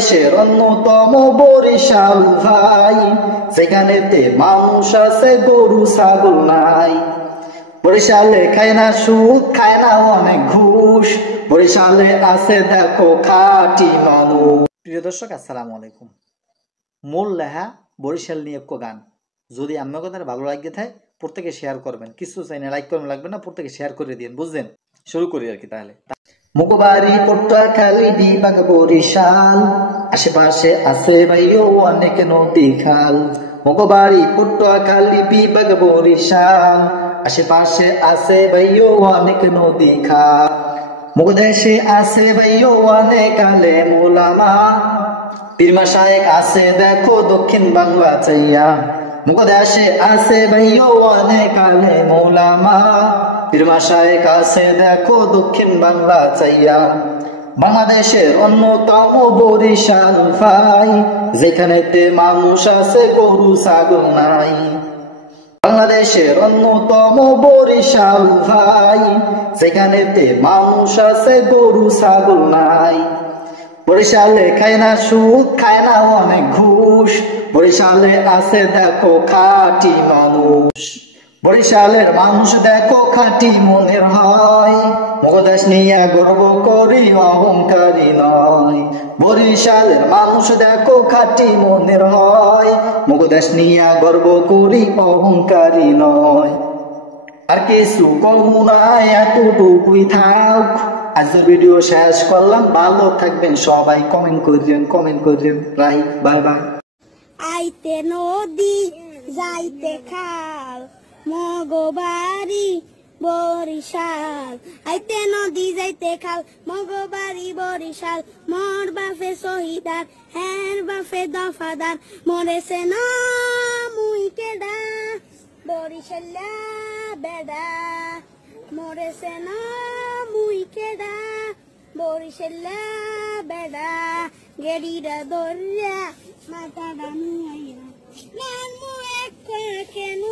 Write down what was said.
বাংলাদেশের অন্যতম বরিশাল ভাই, সেখানেতে মানুষ আছে গরু ছাগল নাই। বরিশালে খায় না সুদ, খায় না অনেক ঘুষ, বরিশালে আছে দেখো খাঁটি মানুষ। প্রিয় দর্শক, আসসালামু আলাইকুম। মূল লেহা বরিশাল নিয়ে গান। যদি আপনার কথা ভালো লাগে থাকে প্রত্যেকে শেয়ার করবেন, কিছু চাই না, লাইক করবেন লাগবে না, প্রত্যেকে শেয়ার করে দিন, বুঝলেন? শুরু করি আর কি তাহলে। মুগবাড়ি, পটুয়াখালী, বিভাগ বরিশাল, আশেপাশে আছে ভাইও অনেক নদী খাল। মুগবাড়ি, পটুয়াখালী, বিভাগ বরিশাল, আশেপাশে আছে ভাইও অনেক নদী খাল। মুগদেশে আছে ভাইও অনেক আলেম ওলামা, পীর মাশায়েখ আছে দেখো দক্ষিণ বাংলা চাইয়া। মুগদেশে আছে ভাইও অনেক আলেম ওলামা, পীর মাশায়েখ আছে দেখো দক্ষিণ বাংলা চাইয়া। বাংলাদেশের অন্যতম বরিশাল ভাই, যেখানেতে মানুষ আছে গরু ছাগল নাই। বাংলাদেশের অন্যতম বরিশাল ভাই, যেখানেতে মানুষ আছে গরু ছাগল নাই। বরিশালে খায় না সুদ, খায় না অনেক ঘুষ, বরিশালে আছে দেখো খাঁটি মানুষ। বরিশালের মানুষ দেখো খাঁটি মনের হয়, মুগদেশ নিয়ে গর্ব করি অহংকারী নয়। বরিশালের মানুষ দেখো খাঁটি মনের হয়, মুগদেশ নিয়ে গর্ব করি অহংকারী নয়। আর কিছু কমু নাই, এতটুকুই থাক। আজকের ভিডিও শেষ করলাম, ভালো থাকবেন সবাই, কমেন্ট করেন, বাই বাই। আইতে নদী যাইতে খাল, মগবাড়ি বরিশাল। আইতে নদী যাইতে খাল, মগবাড়ি বরিশাল। মোর বাপে শহীদার, হের বাপে দফাদার, মরেছে না মুই কেডা, বরিশাল্লা বেডা। মরেছে না মুই কেডা, বরিশাল্লা বেডা। গেড়িরা দরিয়া মাথা ডানিয়া নামু এক কেন